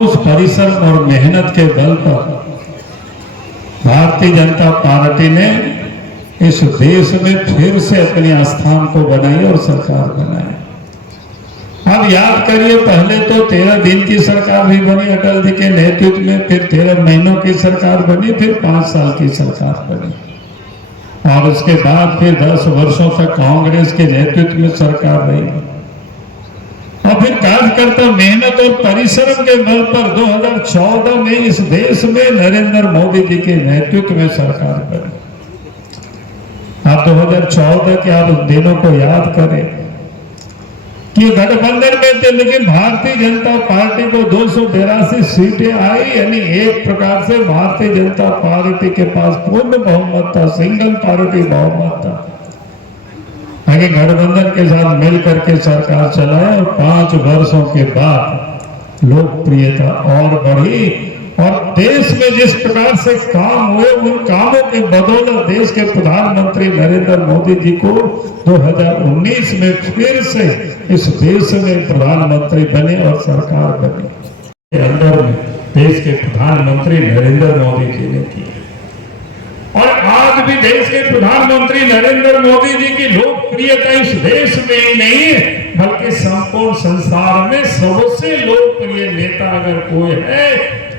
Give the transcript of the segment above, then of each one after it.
उस परिश्रम और मेहनत के बल पर भारतीय जनता पार्टी ने इस देश में फिर से अपनी आस्थान को बनाई और सरकार बनाई। अब याद करिए, पहले तो 13 दिन की सरकार भी बनी अटल जी के नेतृत्व में, फिर 13 महीनों की सरकार बनी, फिर 5 साल की सरकार बनी और उसके बाद फिर 10 वर्षों तक कांग्रेस के नेतृत्व में सरकार रही और फिर कार्यकर्ता मेहनत और परिश्रम के बल पर 2014 में इस देश में नरेंद्र मोदी जी के नेतृत्व में सरकार बनी। आप 2014 के आप उस दिनों को याद करें कि गठबंधन में थे, लेकिन भारतीय जनता पार्टी को 282 सीटें आई, यानी एक प्रकार से भारतीय जनता पार्टी के पास पूर्ण बहुमत था, सिंगल पार्टी बहुमत था। आगे गठबंधन के साथ मिलकर के सरकार चलाया और 5 वर्षों के बाद लोकप्रियता और बढ़ी और देश में जिस प्रकार से काम हुए, उन कामों के बदौलत देश के प्रधानमंत्री नरेंद्र मोदी जी को 2019 में फिर से इस देश में प्रधानमंत्री बने और सरकार बनी। अंदर में देश के प्रधानमंत्री नरेंद्र मोदी जी ने किया और आज भी देश के प्रधानमंत्री नरेंद्र मोदी जी की लोकप्रियता इस देश में ही नहीं है, बल्कि संपूर्ण संसार में सबसे लोकप्रिय नेता अगर कोई है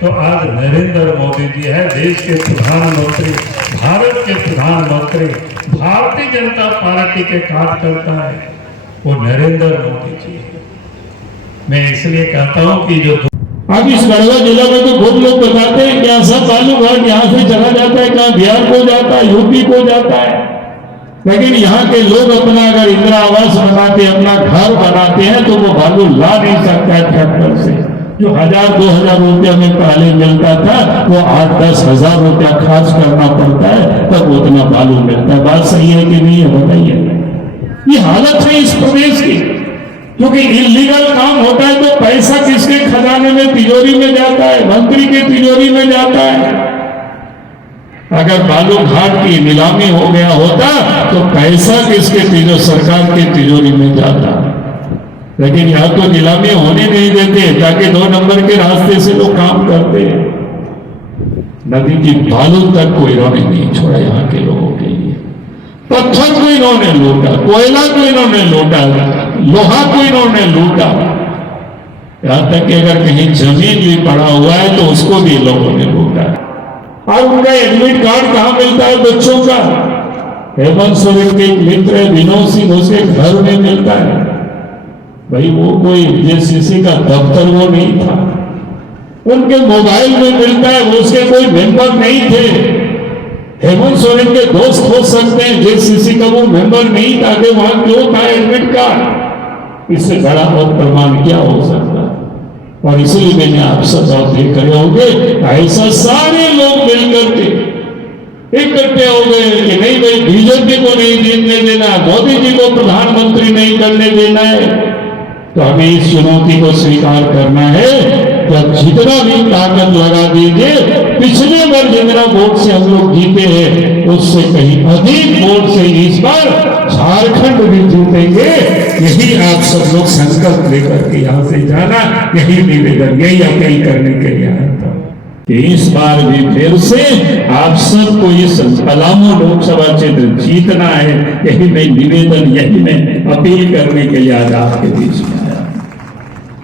तो आज नरेंद्र मोदी जी है। देश के प्रधानमंत्री, भारत के प्रधानमंत्री, भारतीय जनता पार्टी के कार्यकर्ता है वो नरेंद्र मोदी जी है। मैं इसलिए कहता हूं कि जो अब इस गढ़वा जिला में तो बहुत लोग बताते हैं क्या सब बालू घाट यहाँ से चला जाता है, कहाँ बिहार को जाता है, यूपी को जाता है, लेकिन यहाँ के लोग अपना अगर इंदिरा आवास बनाते, अपना घर बनाते हैं तो वो बालू ला नहीं सकता है ट्रैक्टर से। जो 1000-2000 रुपया में पहले मिलता था वो 8-10 हजार रुपया खर्च करना पड़ता है तब उतना बालू मिलता है। बात सही है कि नहीं है बताइए। ये हालत है इस प्रदेश की, क्योंकि इलीगल काम होता है तो पैसा किसके खजाने में, तिजोरी में जाता है, मंत्री के तिजोरी में जाता है। अगर बालू घाट की नीलामी हो गया होता तो पैसा किसके तिजोरी, सरकार के तिजोरी में जाता। लेकिन यहाँ तो नीलामी होने नहीं देते ताकि 2 नंबर के रास्ते से लोग काम करते हैं। नदी की बालू तक को इन्होंने नहीं छोड़ा यहाँ के लोगों के लिए। पत्थर को इन्होंने लूटा, कोयला को इन्होंने लूटा, लोहा को इन्होंने लूटा, यहां तक कि अगर कहीं जमीन भी पड़ा हुआ है तो उसको भी लोगों ने लूटा। और उनका एडमिट कार्ड कहां मिलता है बच्चों का? हेमंत सोरेन के मित्र है विनोद सिंह, उसके घर में मिलता है। भाई वो कोई जेसीसी का दफ्तर वो नहीं था, उनके मोबाइल में मिलता है, वो उसके कोई मेंबर नहीं थे। हेमंत सोरेन के दोस्त हो सकते हैं, जेसीसी का वो मेंबर नहीं था, कि वहां क्यों था एडमिट कार्ड? इससे बड़ा और प्रमाण क्या हो सकता है? और इसलिए मैंने आप सब आप देख रहे होंगे ऐसा सारे लोग मिलकर के इकट्ठे हो गए कि नहीं भाई बीजेपी को नहीं जीतने देना, मोदी जी को प्रधानमंत्री नहीं करने देना है। तो हमें इस चुनौती को स्वीकार करना है कि जितना भी ताकत लगा दीजिए, पिछले बार जितना वोट से हम लोग जीते हैं उससे कहीं अधिक वोट से इस बार झारखंड भी जीतेंगे। यही आप सब लोग संकल्प लेकर के यहाँ से जाना, यही निवेदन, यही अपील करने के लिए आया था कि इस बार भी फिर से आप सबको इस पलामू लोकसभा क्षेत्र जीतना है। यही मैं निवेदन, यही मैं अपील करने के लिए आज आपके बीच में आया।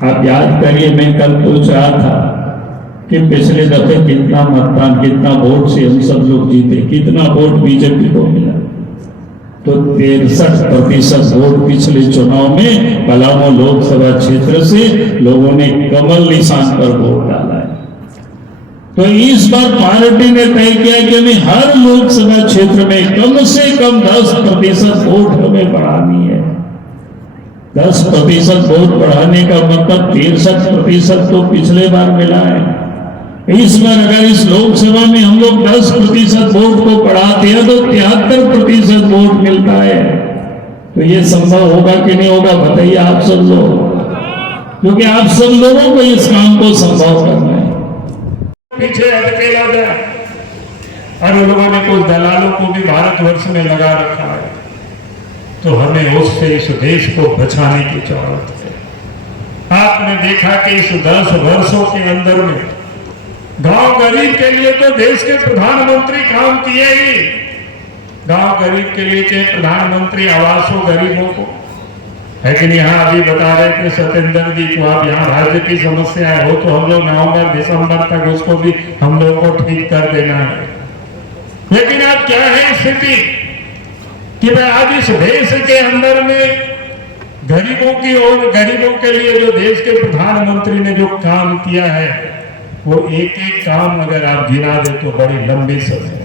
आप याद करिए, मैं कल पूछ रहा था कि पिछले दफे कितना मतदान, कितना वोट से हम सब लोग जीते, कितना वोट बीजेपी को मिला? तो 63% वोट पिछले चुनाव में पलामू लोकसभा क्षेत्र से लोगों ने कमल निशान पर वोट डाला है। तो इस बार पार्टी ने तय किया कि हमें हर लोकसभा क्षेत्र में कम से कम 10% वोट हमें बढ़ानी है। 10% वोट बढ़ाने का मतलब 63% तो पिछले बार मिला है। इस बार अगर इस लोकसभा में हम लोग 10% वोट को बढ़ाते हैं तो 73% वोट मिलता है। तो ये संभव होगा कि नहीं होगा बताइए आप सब लोग, क्योंकि आप सब लोगों को इस काम को संभव करना है। पीछे अटकेला जाए और उन लोगों ने कुछ दलालों को भी भारतवर्ष में लगा रखा है, तो हमें उससे इस देश को बचाने की जरूरत है। आपने देखा कि इस 10 वर्षों के अंदर में गांव गरीब के लिए तो देश के प्रधानमंत्री काम किए ही। गांव गरीब के लिए चाहे प्रधानमंत्री आवास हो गरीबों को, लेकिन यहाँ अभी बता रहे थे सत्येंद्र जी को, आप यहाँ राज्य की समस्याएं हो तो हम लोग नवंबर दिसंबर तक उसको भी हम लोग को ठीक कर देना है। लेकिन आज क्या है स्थिति कि भाई आज इस देश के अंदर में गरीबों की और गरीबों के लिए जो देश के प्रधानमंत्री ने जो काम किया है वो एक एक काम अगर आप गिना दे तो बड़ी लंबी समय